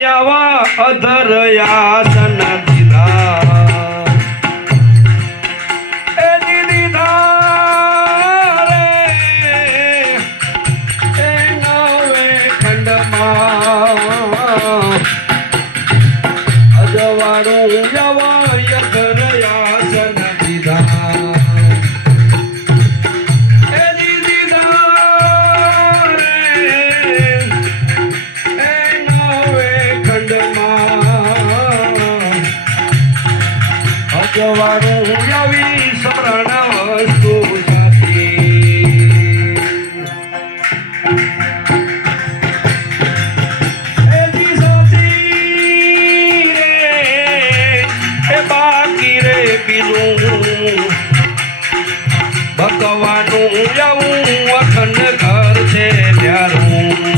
આવા અધરયાસન દીધા એ દીધા રે એ નવે ખંડમાં અજવાળું આવા અધરયાસન દીધા જવાનું આવી સમરણ વસ્તુ સાથી રે બાકી રે બીજું ભગવાનું આવું અખંડ ઘર છે ત્યારું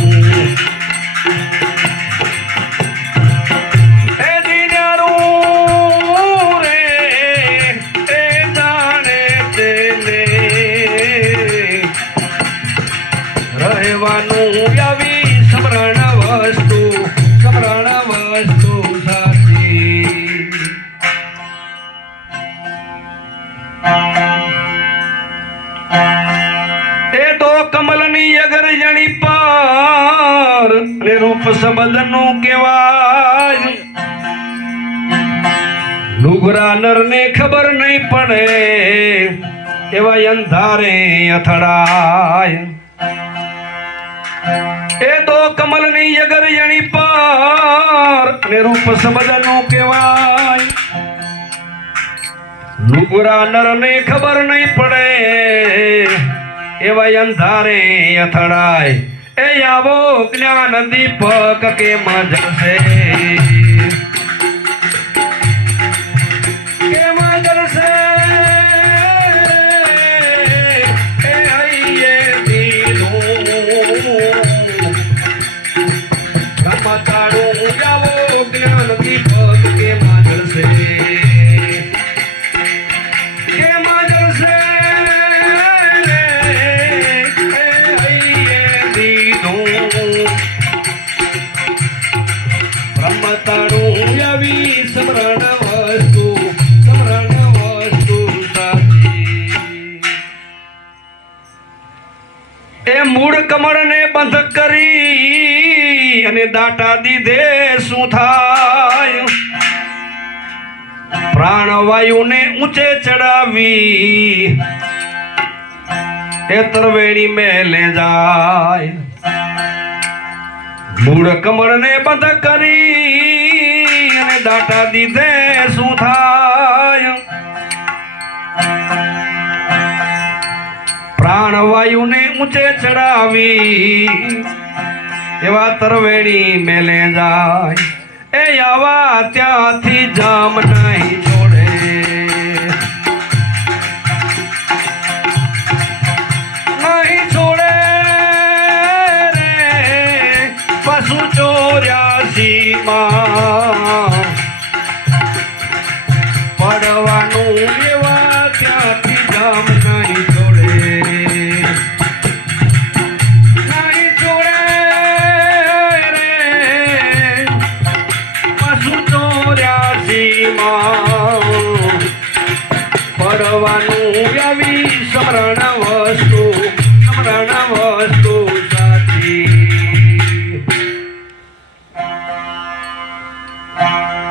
રહેવાનું આવી સમરણ વસ્તુ સાચી એ તો કમલની અગર જણી પર ને રૂપ સંબંધનું કહેવાય લુગરા નરને ખબર નહીં પડે એવા અંધારે અથડાય એ તો કમલની અગર યણી પર ને રૂપ સંબંધનું કહેવાય લુગરા નરને ખબર નહીં પડે એવા અંધારે અથડાય એ આવો જ્ઞાન દીપક કે મજશે કે મજશે મૂળ કમળને બંધ કરી અને દાટા દીધે શું થાય પ્રાણવાયુને ઊંચે ચડાવી એ તરવેણી મેલે જાય મૂળ કમળને બંધ કરી અને દાટા દીધે શું થાય પ્રાણવાયુને ઊંચે ચડાવી એવા તરવેણી મેલે જાય એ આવા ત્યાંથી જામ નહીં છોડે નહીં છોડે રે પશુ 84 માં પડવાનું એવા ત્યાંથી જામ નહીં છોડે પડવાનું આવી સમરણ વસ્તુ સાચી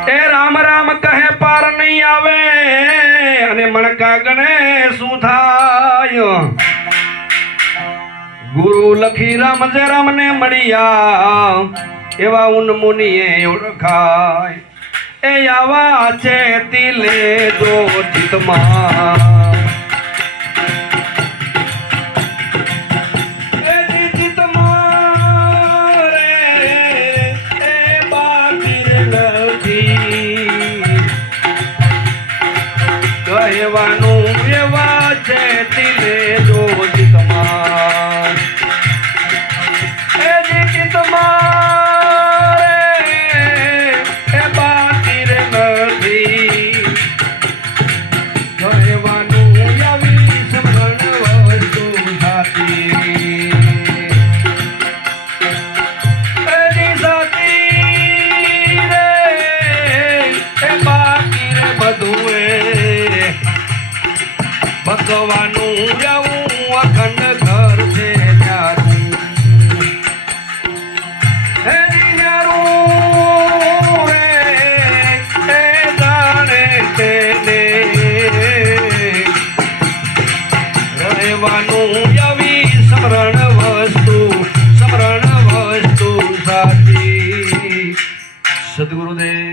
એ રામ રામ કહે પાર નહીં આવે અને મણકા ગણે શું થાય ગુરુ લખી રામ જે રામને મળ્યા એવા ઉન્મુનિએ ઓળખાય એ આવા ચેતી લેજો ચિતમાં કહેવાનું એવા ચેતી લેજો ચિતમાં એ ચિતમાં કહેવાનું ભગવાનું જવું અખંડ ઘર છે ન્યારું હે ન્યારું રે એ જાણે તેને રહેવાનું આવી સમરણ વસ્તુ સાચી. સદગુરુદેવ